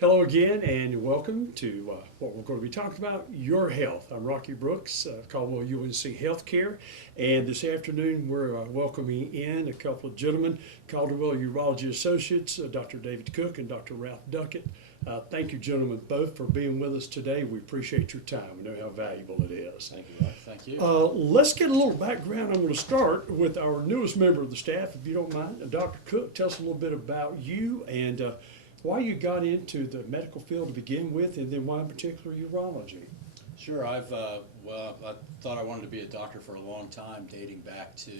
Hello again, and welcome to what we're going to be talking about, your health. I'm Rocky Brooks, Caldwell UNC Healthcare, and this afternoon we're welcoming in a couple of gentlemen, Caldwell Urology Associates, Dr. David Cook and Dr. Ralph Duckett. Thank you, gentlemen, both for being with us today. We appreciate your time. We know how valuable it is. Thank you, Rock. Thank you. Let's get a little background. I'm going to start with our newest member of the staff, if you don't mind. Dr. Cook, tell us a little bit about you and why you got into the medical field to begin with, and then why in particular urology. Sure, I thought I wanted to be a doctor for a long time, dating back to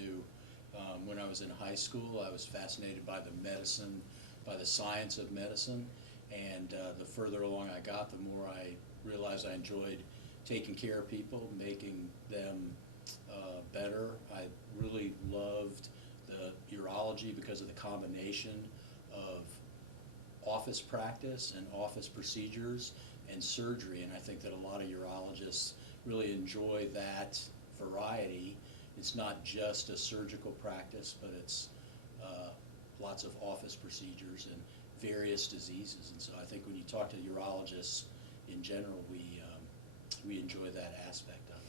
when I was in high school. I was fascinated by by the science of medicine, and the further along I got, the more I realized I enjoyed taking care of people, making them better. I really loved the urology because of the combination of office practice and office procedures and surgery, and I think that a lot of urologists really enjoy that variety. It's not just a surgical practice, but it's lots of office procedures and various diseases, and so I think when you talk to urologists in general, we enjoy that aspect of it.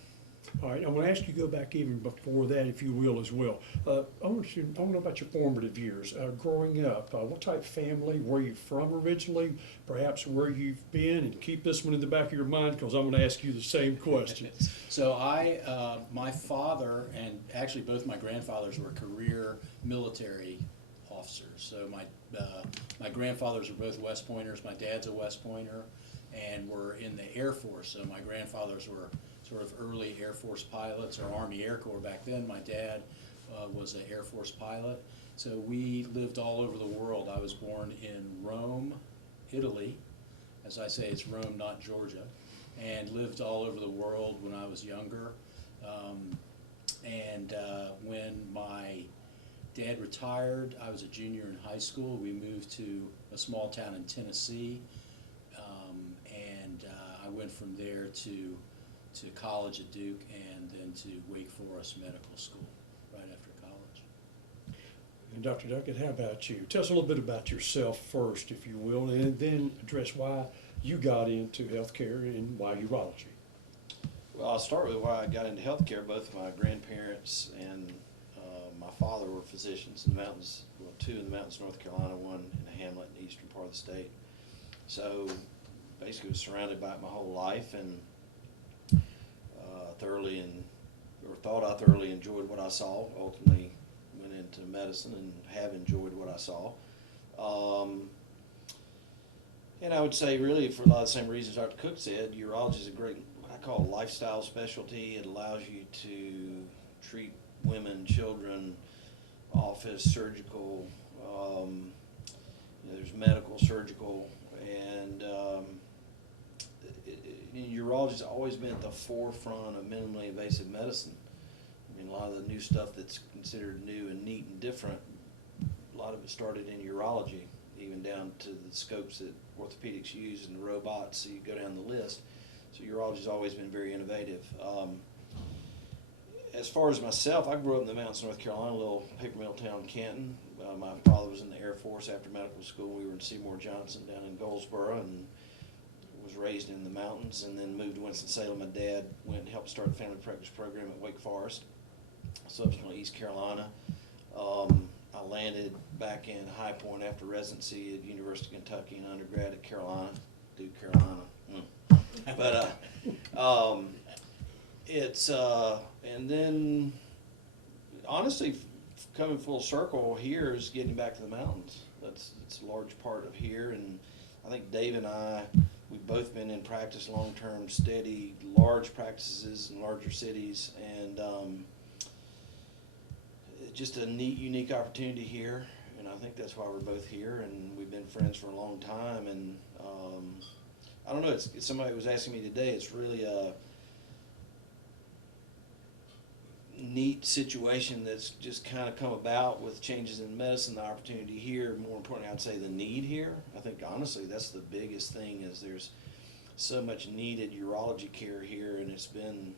All right, I want to ask you to go back even before that, if you will, as well. I want to know about your formative years. Growing up, what type of family, where you from originally, perhaps where you've been, and keep this one in the back of your mind because I'm going to ask you the same question. So my father and actually both my grandfathers were career military officers. So my grandfathers were both West Pointers. My dad's a West Pointer, and were in the Air Force. So my grandfathers were sort of early Air Force pilots, or Army Air Corps back then. My dad was an Air Force pilot. So we lived all over the world. I was born in Rome, Italy. As I say, it's Rome, not Georgia. And lived all over the world when I was younger. When my dad retired, I was a junior in high school. We moved to a small town in Tennessee. I went from there to college at Duke and then to Wake Forest Medical School right after college. And Dr. Duckett, how about you? Tell us a little bit about yourself first, if you will, and then address why you got into healthcare and why urology. Well, I'll start with why I got into healthcare. Both my grandparents and my father were physicians in the mountains, well, two in the mountains of North Carolina, one in a hamlet in the eastern part of the state. So basically was surrounded by it my whole life, and thought I thoroughly enjoyed what I saw. Ultimately went into medicine and have enjoyed what I saw. And I would say really for a lot of the same reasons Dr. Cook said, urology is a great, what I call a lifestyle specialty. It allows you to treat women, children, office, surgical, there's medical, surgical, and urology has always been at the forefront of minimally invasive medicine. I mean, a lot of the new stuff that's considered new and neat and different, a lot of it started in urology, even down to the scopes that orthopedics use and the robots, so you go down the list. So urology has always been very innovative. As far as myself, I grew up in the mountains of North Carolina, a little paper mill town, Canton. My father was in the Air Force after medical school. We were in Seymour Johnson down in Goldsboro, and was raised in the mountains, and then moved to Winston-Salem. My dad went and helped start the family practice program at Wake Forest, subsequently East Carolina. I landed back in High Point after residency at University of Kentucky and undergrad at Carolina, Duke, Carolina. And then honestly, coming full circle here is getting back to the mountains. It's a large part of here, and I think Dave and I, we've both been in practice long-term, steady, large practices in larger cities, and just a neat, unique opportunity here, and I think that's why we're both here, and we've been friends for a long time. And I don't know, it's somebody was asking me today, it's really a neat situation that's just kind of come about with changes in medicine, the opportunity here. More importantly, I'd say the need here. I think honestly that's the biggest thing, is there's so much needed urology care here, and it's been,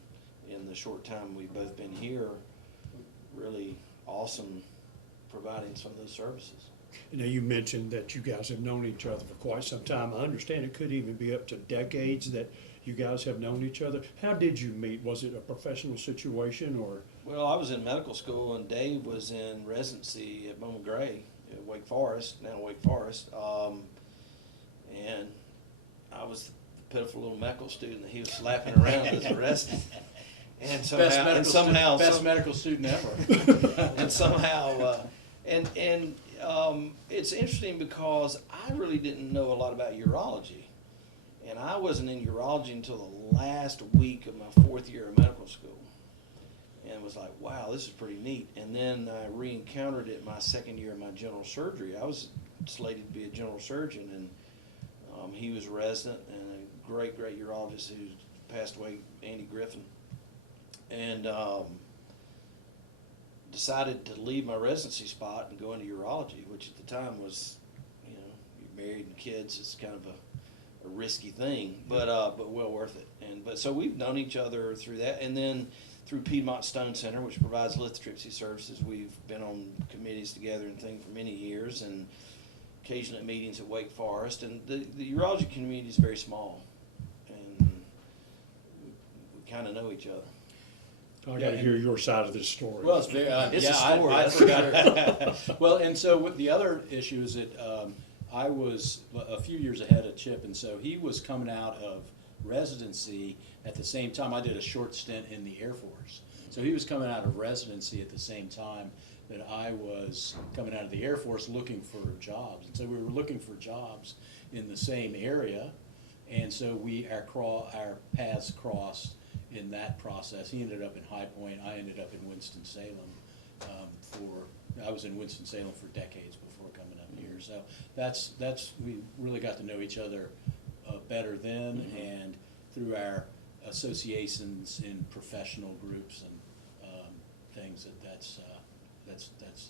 in the short time we've both been here, really awesome providing some of those services. Now, you mentioned that you guys have known each other for quite some time. I understand it could even be up to decades that you guys have known each other. How did you meet? Was it a professional situation or? Well, I was in medical school, and Dave was in residency at Bowman Gray at Wake Forest, now Wake Forest. And I was the pitiful little medical student that he was slapping around as a resident. And somehow, best medical student ever. and somehow, it's interesting because I really didn't know a lot about urology, and I wasn't in urology until the last week of my 4th year of medical school, and was like, wow, this is pretty neat. And then I re-encountered it my 2nd year of my general surgery. I was slated to be a general surgeon, and he was a resident and a great urologist who passed away, Andy Griffin, and decided to leave my residency spot and go into urology, which at the time was, you're married and kids, it's kind of a risky thing, but well worth it. But so we've known each other through that, and then through Piedmont Stone Center, which provides lithotripsy services. We've been on committees together and things for many years, and occasionally at meetings at Wake Forest. And the urology community is very small, and we kind of know each other. I got to hear your side of this story. Well, it's very, It's a story. I forgot. Well, and so with the other issue is that I was a few years ahead of Chip, and so he was coming out of residency at the same time. I did a short stint in the Air Force. So he was coming out of residency at the same time that I was coming out of the Air Force looking for jobs. And so we were looking for jobs in the same area, and so our paths crossed in that process. He ended up in High Point. I ended up in Winston-Salem. I was in Winston-Salem for decades before coming up here. So we really got to know each other better then, and through our associations in professional groups and things. That's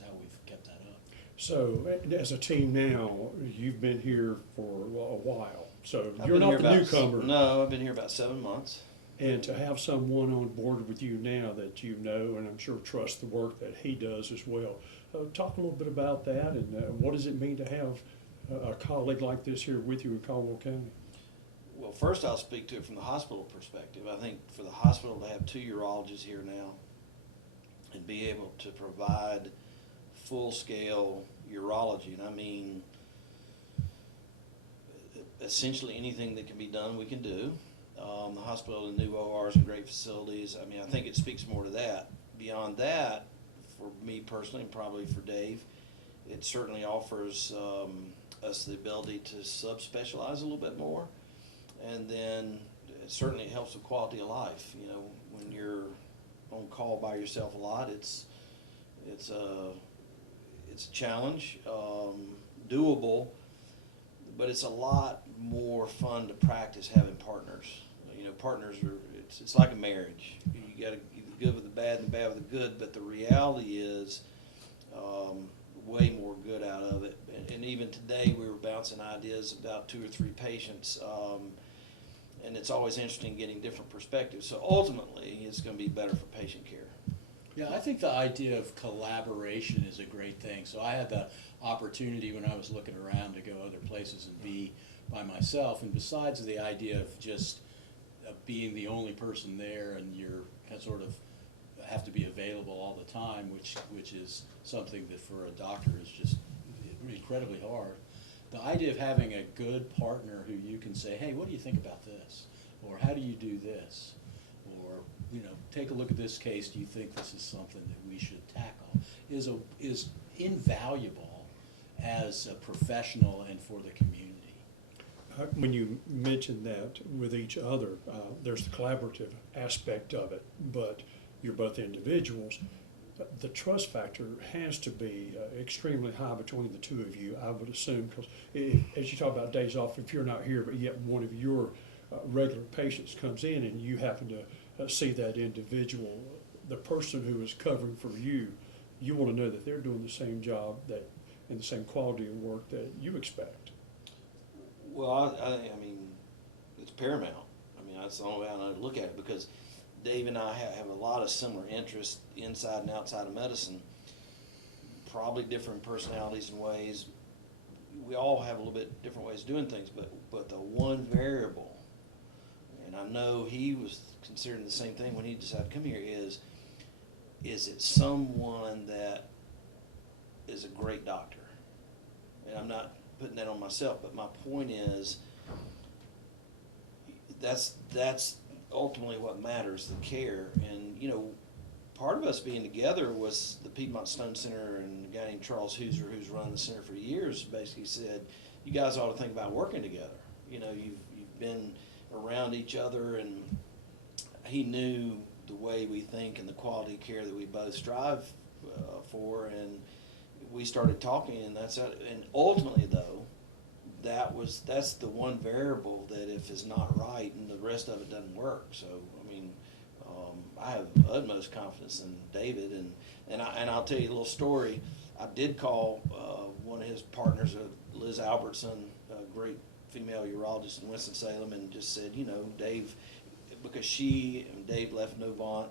how we've kept that up. So, as a team now, you've been here for a while. So I've you're been not here the newcomer. No, I've been here about 7 months. And to have someone on board with you now that you know, and I'm sure trust the work that he does as well. Talk a little bit about that, and what does it mean to have a colleague like this here with you in Caldwell County? Well, first I'll speak to it from the hospital perspective. I think for the hospital to have 2 urologists here now and be able to provide full-scale urology, and I mean essentially anything that can be done, we can do. The hospital and new ORs and great facilities. I mean, I think it speaks more to that. Beyond that, for me personally, and probably for Dave, it certainly offers us the ability to subspecialize a little bit more, and then it certainly helps with quality of life. When you're on call by yourself a lot, it's a challenge, doable, but it's a lot more fun to practice having partners. Partners it's like a marriage. You got to get the good with the bad and the bad with the good, but the reality is way more good out of it. And even today we were bouncing ideas about 2 or 3 patients, and it's always interesting getting different perspectives. So ultimately it's going to be better for patient care. Yeah, I think the idea of collaboration is a great thing. So I had the opportunity when I was looking around to go other places and be by myself. And besides the idea of just being the only person there, and you're sort of have to be available all the time, which is something that for a doctor is just incredibly hard. The idea of having a good partner who you can say, hey, what do you think about this? Or how do you do this? Or, take a look at this case. Do you think this is something that we should tackle? Is invaluable as a professional and for the community. When you mentioned that with each other, there's the collaborative aspect of it, but you're both individuals. The trust factor has to be extremely high between the two of you, I would assume, because as you talk about days off, if you're not here, but yet one of your regular patients comes in and you happen to see that individual, the person who is covering for you, you want to know that they're doing the same job and the same quality of work that you expect. Well, I mean, it's paramount. I mean, that's the only way I look at it, because Dave and I have a lot of similar interests inside and outside of medicine. probably different personalities and ways. We all have a little bit different ways of doing things, but the one variable, and I know he was considering the same thing when he decided to come here, is it someone that is a great doctor? And I'm not putting that on myself, but my point is, that's ultimately what matters, the care. And, you know, part of us being together was the Piedmont Stone Center, and a guy named Charles Hooser, who's run the center for years, basically said, you guys ought to think about working together. You know, you've been around each other, and he knew the way we think and the quality of care that we both strive for, and we started talking, and and ultimately though, that's the one variable that if it's not right, and the rest of it doesn't work. So I mean, I have utmost confidence in David, and I'll tell you a little story. I did call one of his partners, Liz Albertson, a great female urologist in Winston-Salem, and just said, you know, Dave, because she and Dave left Novant,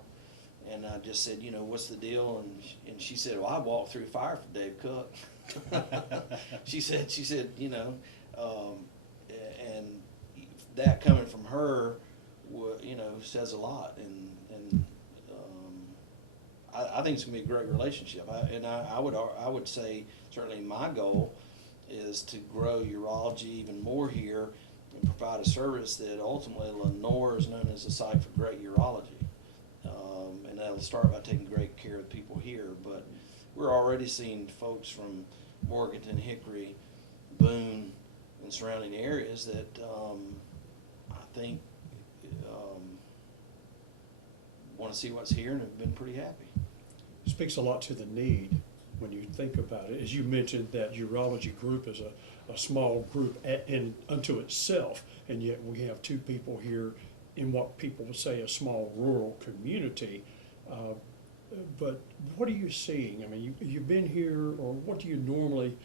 and I just said, you know, what's the deal? And she said, well, I walked through fire for Dave Cook. she said, you know, and that coming from her, you know, says a lot. And I think it's gonna be a great relationship. I would say certainly my goal is to grow urology even more here and provide a service that ultimately Lenore is known as a site for great urology. And that'll start by taking great care of people here. But we're already seeing folks from Morganton, Hickory, Boone, and surrounding areas that I think want to see what's here and have been pretty happy. Speaks a lot to the need when you think about it. As you mentioned, that urology group is a small group in unto itself, and yet we have two people here in what people would say a small rural community. But what are you seeing? I mean, you've been here, or what do you normally,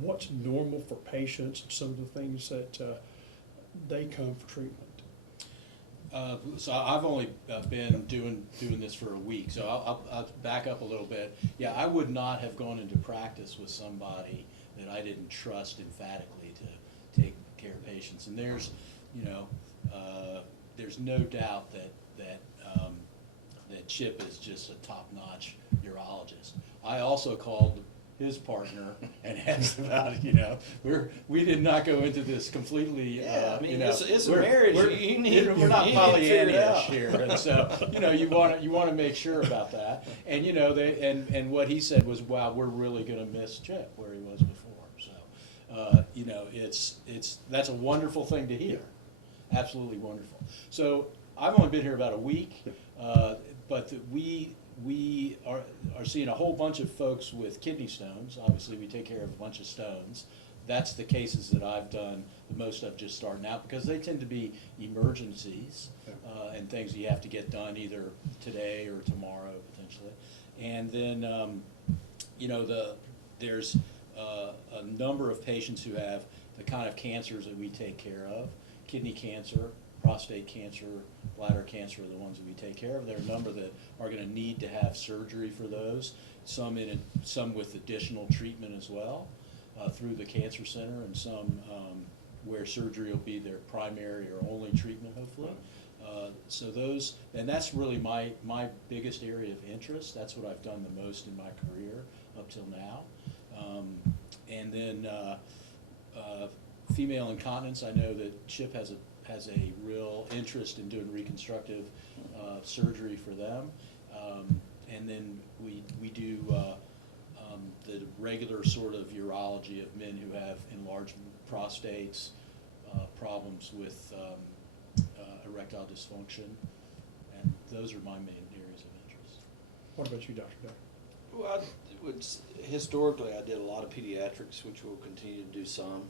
what's normal for patients, some of the things that they come for treatment? So I've only been doing this for a week, so I'll back up a little bit. Yeah, I would not have gone into practice with somebody that I didn't trust emphatically to take care of patients. And there's, you know, there's no doubt that Chip is just a top-notch urologist. I also called his partner and asked about it. You know, we did not go into this completely. I mean, you know, it's a marriage. We're not Pollyanna-ish here, and so you know, you want to make sure about that. And you know, and what he said was, "Wow, we're really going to miss Chip where he was before." So, you know, that's a wonderful thing to hear. Absolutely wonderful. So I've only been here about a week, but we are seeing a whole bunch of folks with kidney stones. Obviously, we take care of a bunch of stones. That's the cases that I've done the most of just starting out, because they tend to be emergencies and things you have to get done either today or tomorrow potentially. And then, you know, there's a number of patients who have the kind of cancers that we take care of. Kidney cancer, prostate cancer, bladder cancer are the ones that we take care of. There are a number that are going to need to have surgery for those, some with additional treatment as well through the cancer center, and some where surgery will be their primary or only treatment, hopefully. So those, and that's really my biggest area of interest. That's what I've done the most in my career up till now. And then female incontinence, I know that Chip has a real interest in doing reconstructive surgery for them. And then we do the regular sort of urology of men who have enlarged prostates, problems with erectile dysfunction, and those are my main areas of interest. What about you, Dr. Beck? Well, historically, I did a lot of pediatrics, which we'll continue to do some.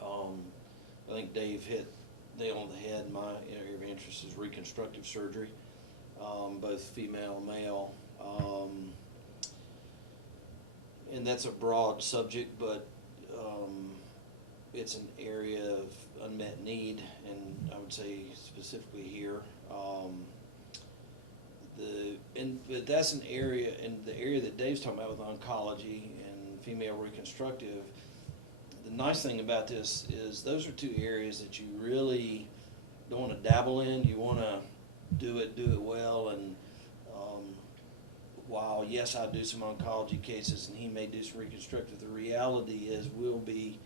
I think Dave hit nail on the head. My area of interest is reconstructive surgery, both female and male. And that's a broad subject, but it's an area of unmet need, and I would say specifically here, But that's an area, and the area that Dave's talking about with oncology and female reconstructive. The nice thing about this is those are two areas that you really don't want to dabble in. You want to do it well. And while yes, I do some oncology cases, and he may do some reconstructive, the reality is we'll be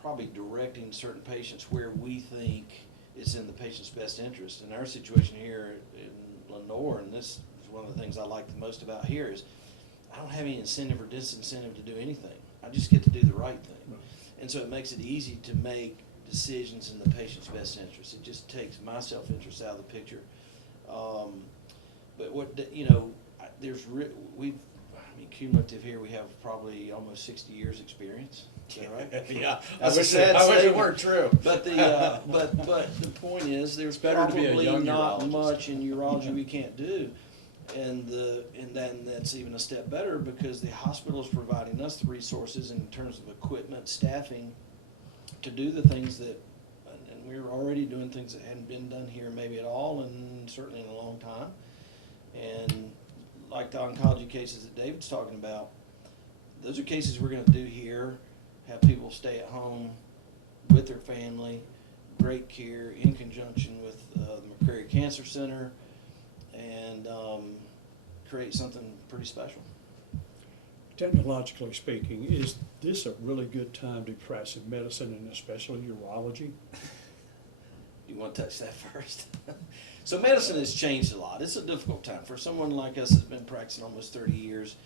probably directing certain patients where we think it's in the patient's best interest. In our situation here in Lenore, and this is one of the things I like the most about here, is I don't have any incentive or disincentive to do anything. I just get to do the right thing. Right. And so it makes it easy to make decisions in the patient's best interest. It just takes my self-interest out of the picture. But what, you know, cumulative here, we have probably almost 60 years experience. Is that right? Yeah, That's I a sad wish it statement. weren't true. But the point is, there's better to be a probably young not urologist. much in urology we can't do. And then that's even a step better, because the hospital is providing us the resources in terms of equipment, staffing, to do the things that, and we're already doing things that hadn't been done here maybe at all, and certainly in a long time. And like the oncology cases that David's talking about, those are cases we're gonna do here, have people stay at home with their family, great care in conjunction with the McCrary Cancer Center, and create something pretty special. Technologically speaking, is this a really good time to practice in medicine and especially urology? You want to touch that first? So medicine has changed a lot. It's a difficult time. For someone like us that's been practicing almost 30 years,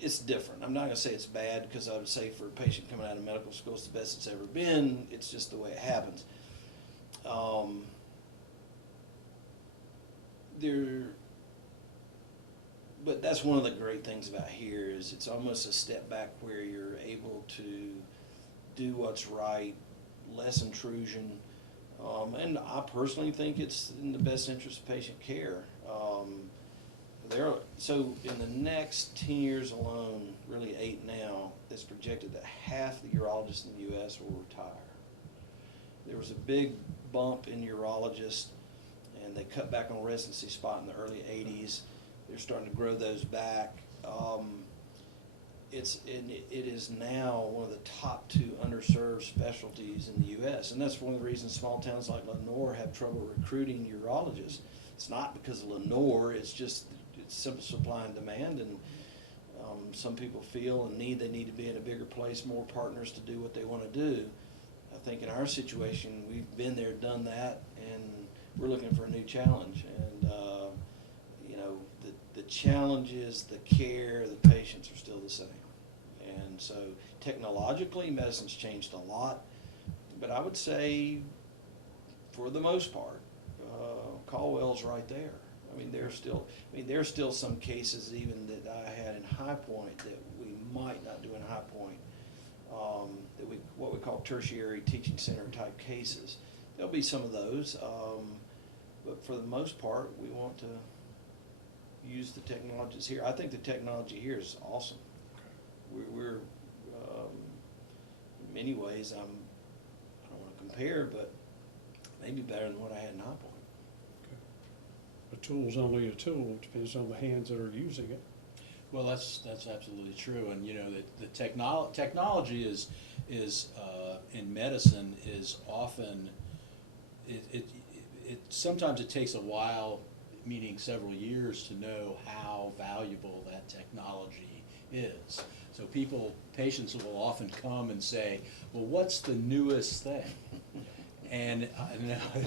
it's different. I'm not going to say it's bad, because I would say for a patient coming out of medical school, it's the best it's ever been. It's just the way it happens. But that's one of the great things about here, is it's almost a step back where you're able to do what's right, less intrusion, and I personally think it's in the best interest of patient care. So in the next 10 years alone, really 8 now, it's projected that half the urologists in the U.S. will retire. There was a big bump in urologists, and they cut back on residency spot in the early 80s. They're starting to grow those back. It is now one of the top 2 underserved specialties in the U.S., and that's one of the reasons small towns like Lenore have trouble recruiting urologists. It's not because of Lenore, it's just it's simple supply and demand, and some people feel and they need to be in a bigger place, more partners to do what they want to do. I think in our situation, we've been there, done that, and we're looking for a new challenge. And you know, the challenges, the care, the patients are still the same. And so technologically, medicine's changed a lot, but I would say, for the most part, Caldwell's right there. I mean, there's still some cases even that I had in High Point that we might not do in High Point, what we call tertiary teaching center type cases. There'll be some of those, but for the most part, we want to use the technologies here. I think the technology here is awesome. We're in many ways, I don't want to compare, but maybe better than what I had in High Point. A tool's only a tool, it depends on the hands that are using it. Well, that's absolutely true, and you know that the technology is in medicine is often it sometimes it takes a while, meaning several years, to know how valuable that technology is. So patients will often come and say, well, what's the newest thing? And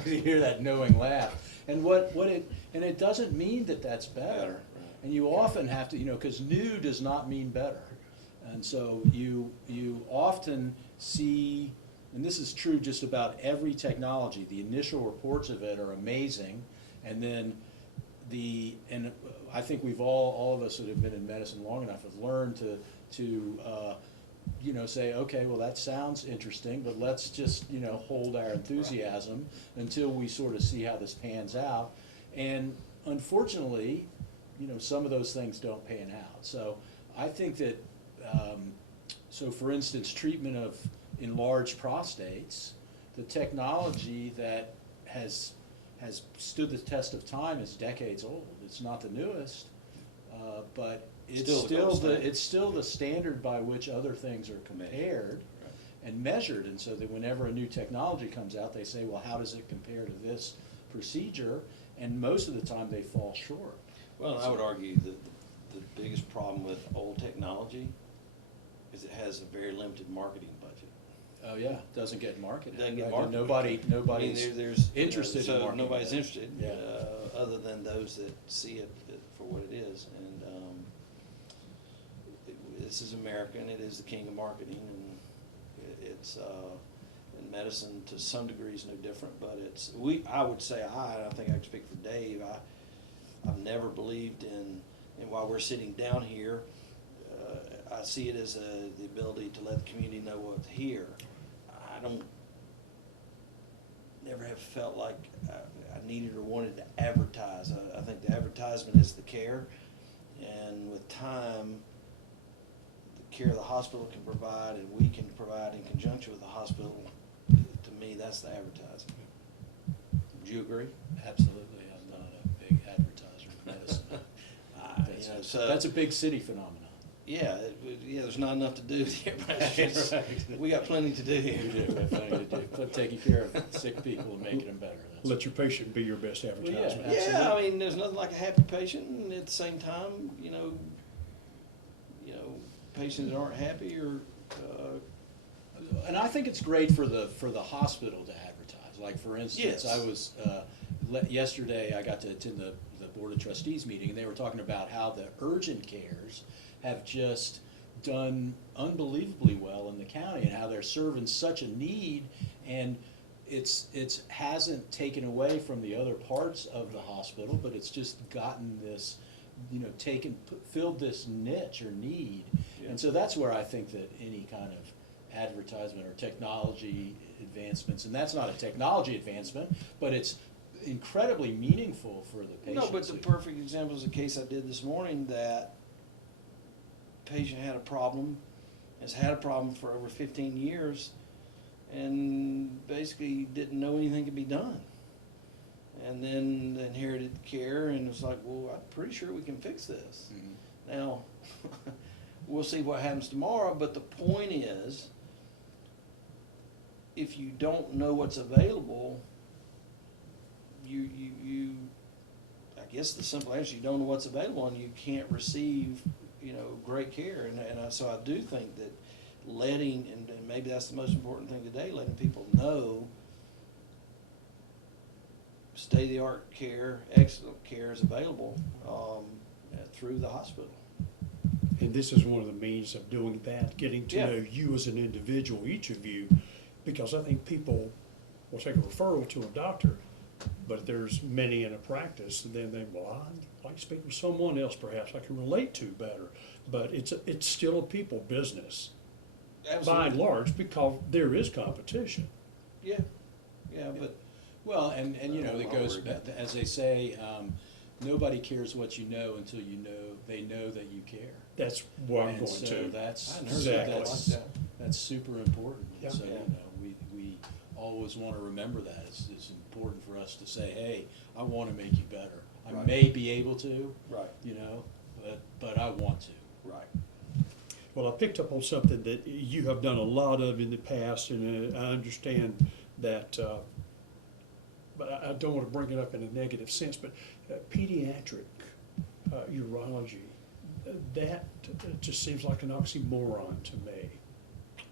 you hear that knowing laugh. And and it doesn't mean that that's better. And you often have to, because new does not mean better. And so you often see, and this is true just about every technology, the initial reports of it are amazing, and then and I think we've all of us that have been in medicine long enough have learned to say, okay, well, that sounds interesting, but let's just hold our enthusiasm until we sort of see how this pans out. And unfortunately, some of those things don't pan out. So I think that so for instance, treatment of enlarged prostates, the technology that has has stood the test of time, is decades old. It's not the newest, but it's still the standard by which other things are compared and measured. And so that whenever a new technology comes out, they say, well, how does it compare to this procedure? And most of the time they fall short. Well, I would argue that the biggest problem with old technology is it has a very limited marketing budget. Oh yeah, doesn't get marketed. Doesn't get right? marketed. Nobody's there's interested so in marketing. nobody's interested, Yeah. other than those that see it for what it is. And this is America, and it is the king of marketing, and it's and medicine to some degree is no different. But I would say I think I can speak for Dave. I've never believed in, and while we're sitting down here, I see it as the ability to let the community know what's here. I never have felt like I needed or wanted to advertise. I think the advertisement is the care, and with time, the care the hospital can provide and we can provide in conjunction with the hospital, to me, that's the advertising. Would you agree? Absolutely. I'm not a big advertiser of medicine. That's a big city phenomenon. Yeah, there's not enough to do here. Right. We got plenty to do here. We do, we have plenty to do. But taking care of sick people and making them better. Let your patient be your best advertisement. Well, Yeah, I mean, there's nothing like a happy patient, and at the same time, patients that aren't happy or. And I think it's great for the hospital to advertise. Like, for instance, Yes. I was yesterday I got to attend the Board of Trustees meeting, and they were talking about how the urgent cares have just done unbelievably well in the county, and how they're serving such a need, and it's hasn't taken away from the other parts of the hospital, but it's just gotten this, filled this niche or need. Yeah. And so that's where I think that any kind of advertisement or technology advancements, and that's not a technology advancement, but it's incredibly meaningful for the patient. No, but the perfect example is a case I did this morning that patient had a problem, has had a problem for over 15 years, and basically didn't know anything could be done. And then inherited care and was like, well, I'm pretty sure we can fix this. Mhm. Now, we'll see what happens tomorrow, but the point is, if you don't know what's available, you I guess the simple answer, you don't know what's available, and you can't receive, great care. So I do think that letting, and maybe that's the most important thing today, letting people know state-of-the-art care, excellent care is available through the hospital. And this is one of the means of doing that, getting to Yeah. know you as an individual, each of you, because I think people will take a referral to a doctor, but there's many in a practice, and then I'd like to speak with someone else perhaps I can relate to better. But it's still a people business, by and large, because there is competition. Yeah, but Well, and it goes I'll back, as they say, nobody cares what you know until they know that you care. That's what I'm And going so to. that's, I hadn't heard that. that's, I like that. that's super important. Yeah. So, Yeah. we always want to remember that. It's important for us to say, hey, I want to make you better. I Right. may be able to, right, but I want to. right. Well, I picked up on something that you have done a lot of in the past, and I understand that, but I don't want to bring it up in a negative sense, but pediatric urology, that just seems like an oxymoron to me.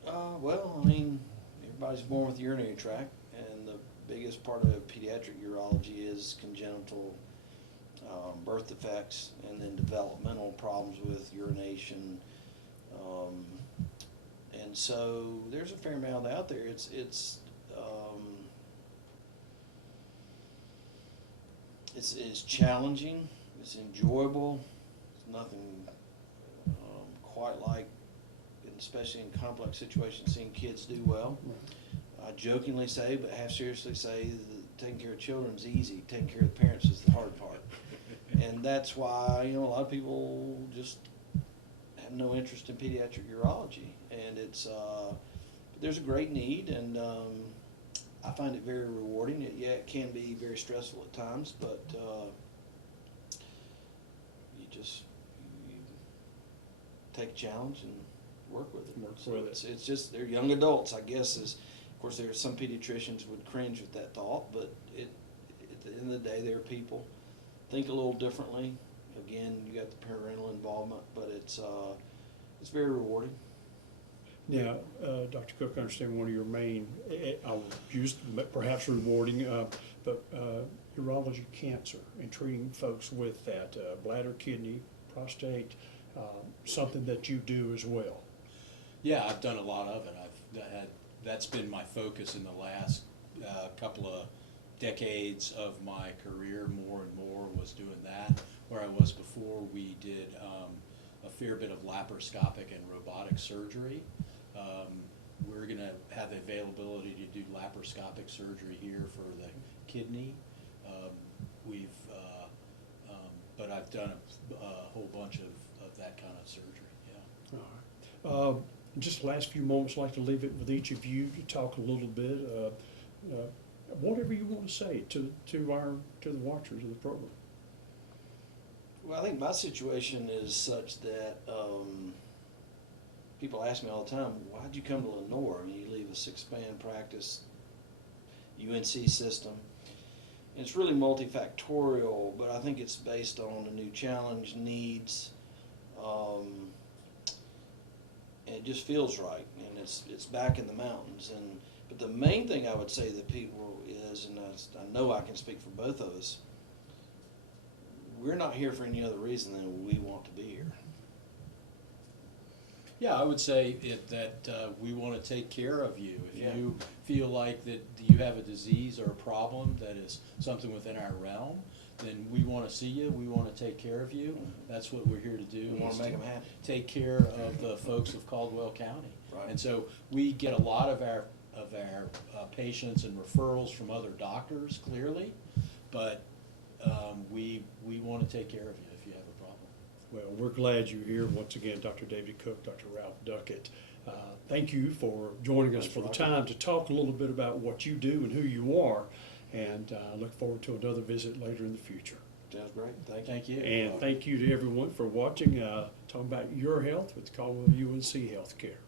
Well, I mean, everybody's born with the urinary tract, and the biggest part of pediatric urology is congenital birth defects, and then developmental problems with urination. And so there's a fair amount out there. It's challenging. It's enjoyable. It's nothing quite like, especially in complex situations, seeing kids do well. I jokingly say, but half seriously say, that taking care of children is easy. Taking care of the parents is the hard part. And that's why, a lot of people just have no interest in pediatric urology. And there's a great need, and I find it very rewarding. Yeah, it can be very stressful at times, but you take a challenge and work with it. Work So with it. it's just, they're young adults, I guess. Of course, there are some pediatricians would cringe with that thought, but at the end of the day, they're people. Think a little differently. Again, you got the parental involvement, but it's very rewarding. Now, Dr. Cook, I understand one of your main, I'll use perhaps rewarding, but urology cancer and treating folks with that, bladder, kidney, prostate, something that you do as well. Yeah, I've done a lot of it. That's been my focus in the last couple of decades of my career. More and more was doing that. Where I was before, we did a fair bit of laparoscopic and robotic surgery. We're going to have the availability to do laparoscopic surgery here for the kidney. But I've done a whole bunch of that kind of surgery. Yeah. All right. Just the last few moments, I'd like to leave it with each of you to talk a little bit, whatever you want to say to the watchers of the program. Well, I think my situation is such that people ask me all the time, why'd you come to Lenore? I mean, you leave a 6-man practice, UNC system. And it's really multifactorial, but I think it's based on a new challenge, needs, and it just feels right. And it's back in the mountains. But the main thing I would say to people is, and I know I can speak for both of us, we're not here for any other reason than we want to be here. Yeah, I would say that we want to take care of you. If Yeah. you feel like that you have a disease or a problem that is something within our realm, then we want to see you. We want to take care of you. That's what we're here to do. We want is to make them happy. take care of the folks of Caldwell County. Right. And so we get a lot of our patients and referrals from other doctors, clearly, but we want to take care of you if you have a problem. Well, we're glad you're here. Once again, Dr. David Cook, Dr. Ralph Duckett. Thank you for joining us for the time to talk a little bit about what you do and who you are, and look forward to another visit later in the future. Sounds great. Thank you. Thank you. And thank you to everyone for watching, talking about your health with Caldwell UNC Healthcare.